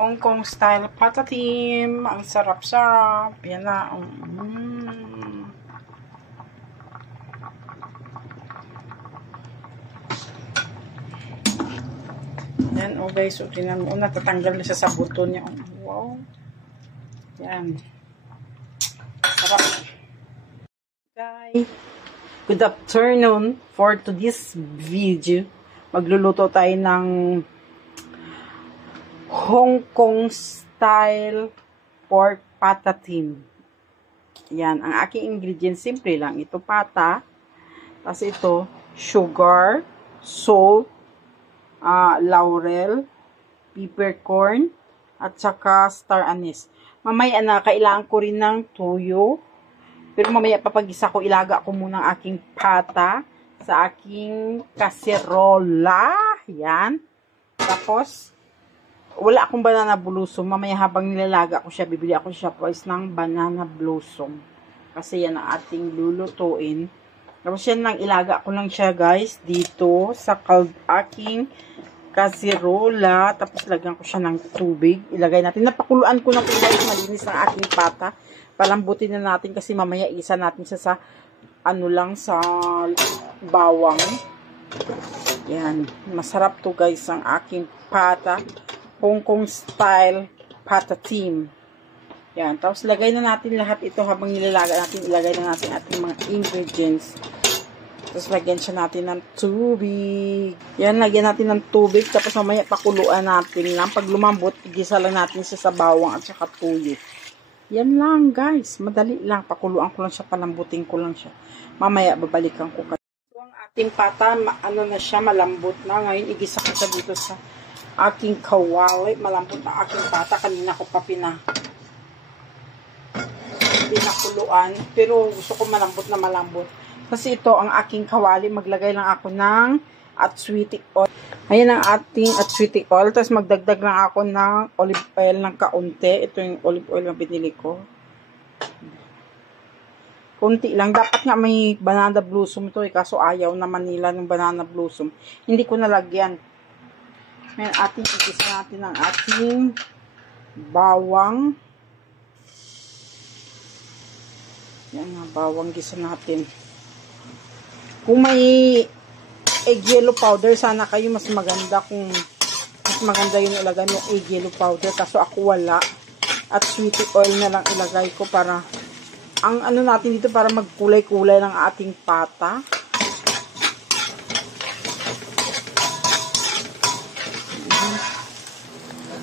Hong Kong style patatim. Ang sarap-sarap. Yan na. Yan, oh guys. So, tingnan mo. Natatanggal na siya sa buto niya. Wow. Yan. Sarap. Guys. Good afternoon. For today's video, magluluto tayo ng Hong Kong style pork patatim. Yan. Ang aking ingredients, simple lang. Ito pata. Tapos ito, sugar, salt, laurel, peppercorn, at saka star anise. Mamaya na, kailangan ko rin ng tuyo. Pero mamaya papag-isa ko, ilaga ko muna ang aking pata sa aking kaserola. Yan. Tapos, wala akong banana blossom. Mamaya habang nilalaga ko siya, bibili ako siya price ng banana blossom. Kasi yan ang ating lulutuin. Tapos yan lang, ilaga ko lang siya guys, dito sa aking kaserola. Tapos lagyan ko siya ng tubig. Ilagay natin. Napakuluan ko na po guys, malinis ang aking pata. Palambutin na natin kasi mamaya isa natin siya sa sa bawang. Yan. Masarap to guys ang aking pata. Hong Kong style patatim. Yan. Tapos lagay na natin lahat ito habang nilalaga natin. Ilagay na natin ating mga ingredients. Tapos lagyan siya natin ng tubig. Yan. Lagyan natin ng tubig. Tapos mamaya pakuluan natin lang. Pag lumambot, igisa lang natin siya sa bawang at saka tuyo. Yan lang guys. Madali lang. Pakuluan ko lang siya. Palambutin ko lang siya. Mamaya babalikan ko. So ang ating pata, na siya, malambot na. Ngayon igisa ko siya dito sa aking kawali. Malambot na aking pata. Kanina ko pa pinakuluan. Pero gusto ko malambot na malambot. Kasi ito ang aking kawali. Maglagay lang ako ng atswiti oil. Ayan ang ating atswiti oil. Tapos magdagdag lang ako ng olive oil ng kaunti. Ito yung olive oil na binili ko. Kunti lang. Dapat nga may banana blossom ito. Kaso ayaw naman nila ng banana blossom. Hindi ko nalagyan. Ngayon ating igisa natin ang ating bawang. Yan nga, bawang gisa natin. Kung may egg yellow powder, sana kayo mas maganda kung mas maganda yung ilagay yung egg yellow powder. Kaso ako wala. At sweetie oil na lang ilagay ko para ang natin dito para magkulay-kulay ng ating pata.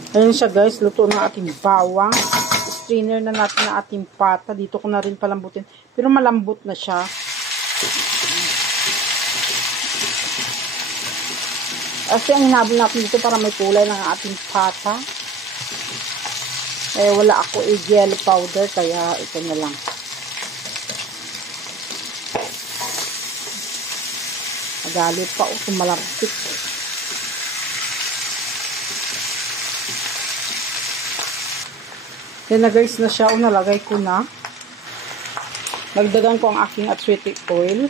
Ayan siya guys, luto na ating bawang. Strainer na natin ang ating pata. Dito ko na rin palambutin. Pero malambot na siya. Kasi ang hinabol natin dito para may kulay ng ating pata. Eh wala ako egg yellow powder kaya ito na lang. Magalit pa o malapit. Yan na guys na siya. Nalagay ko na. Nagdagan ko ang aking atswiti oil.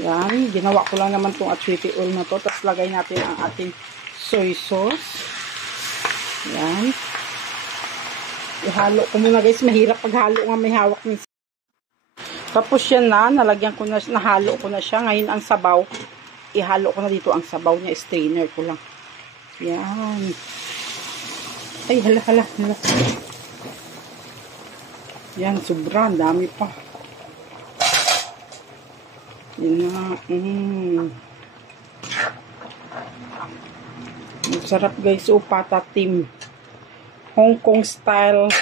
Yan. Ginawa ko lang naman itong atswiti oil na to. Tapos lagay natin ang ating soy sauce. Yan. Ihalo ko muna guys. Mahirap paghalo nga may hawak minsan. Tapos yan na. Nalagyan ko na. Nahalo ko na siya. Ngayon ang sabaw. Ihalo ko na dito ang sabaw niya. Strainer ko lang. Yan. Ay, hala. Yan, sobrang dami pa. Yan na. Masarap guys. O, patatim. Hong Kong style.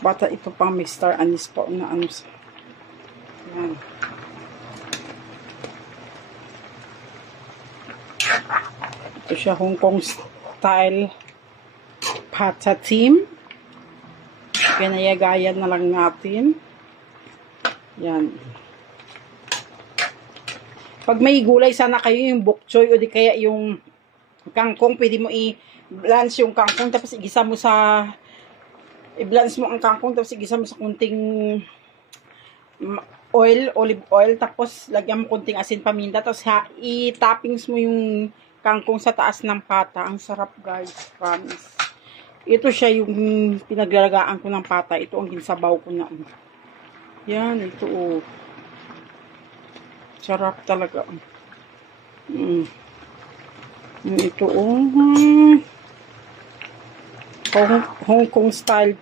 Bata ito pang may star anise pa na Yan. Ito siya, Hong Kong style patatim. Pinayagayan na lang natin. Yan. Pag may gulay, sana kayo yung bok choy o di kaya yung kangkong. Pwede mo i-blanch yung kangkong tapos igisa mo sa i-blanch mo ang kangkong tapos igisa mo sa kunting olive oil tapos lagyan mo kunting asin paminta tapos i-toppings mo yung kangkong sa taas ng pata. Ang sarap guys, promise. Ito siya yung pinaglalagaan ko ng pata. Ito ang ginsabaw ko na. Yan, ito oh. Sarap talaga. Ito oh. Hong Kong style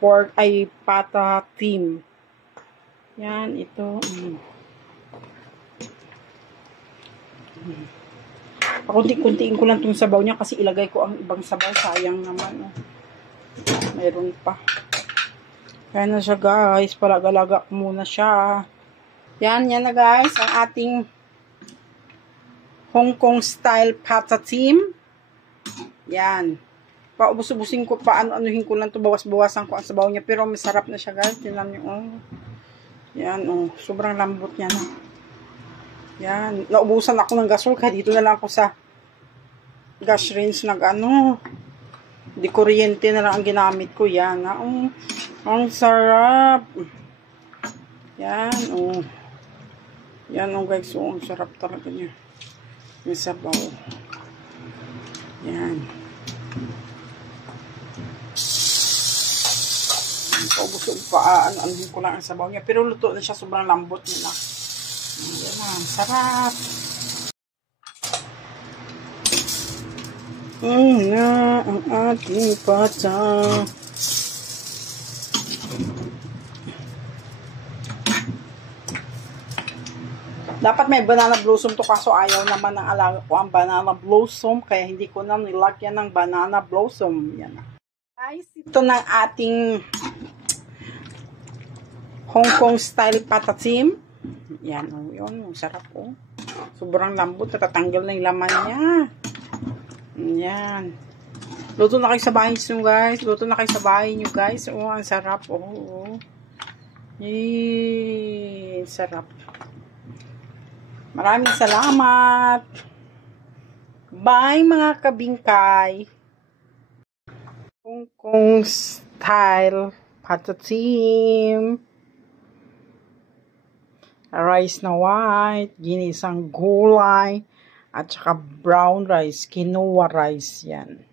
pork ay pata team. Yan, ito. Pakunti-kuntiin ko lang itong sabaw niya kasi ilagay ko ang ibang sabaw. Sayang naman. Oh. Mayroon pa. Kaya na siya guys. Palagalaga ko muna siya. Yan na guys. Ang ating Hong Kong style pata team. Yan. Paubos-ubusin ko pa. Anuhin ko lang ito. Bawas-bawasan ko ang sabaw niya. Pero masarap na siya guys. Tingnan niyo. Oh. Yan. Oh. Sobrang lambot niya na. Yan. Naubusan ako ng gasol. Kaya dito na lang ako sa gas range di kuryente na lang ang ginamit ko. Yan. Oh. Ang sarap. Yan. Oh. Yan oh guys. Oh. Ang sarap talaga niya. Yung sabaw. Yan. Paubos pa. Anuhin ko lang ang sabaw niya. Pero luto na siya. Sobrang lambot niya na. Yan na, sarap. Na ang ating pata. Dapat may banana blossom to kaso ayaw naman ng alaga ko ang banana blossom kaya hindi ko na nilagyan ng banana blossom. Yan na. Guys, ito ng ating Hong Kong style pata team. Yan, oh, yun. Sarap, oh. Sobrang lambot. Natatanggal na yung laman niya. Yan. Luto na kayo sa bahay nyo, guys. Luto na kayo sa bahay nyo, guys. Oh, ang sarap, oh. Yee, sarap. Maraming salamat. Bye, mga kabingkay. Hong Kong style pata team. Rice na white, ginisang gulay, at saka brown rice, quinoa rice yan.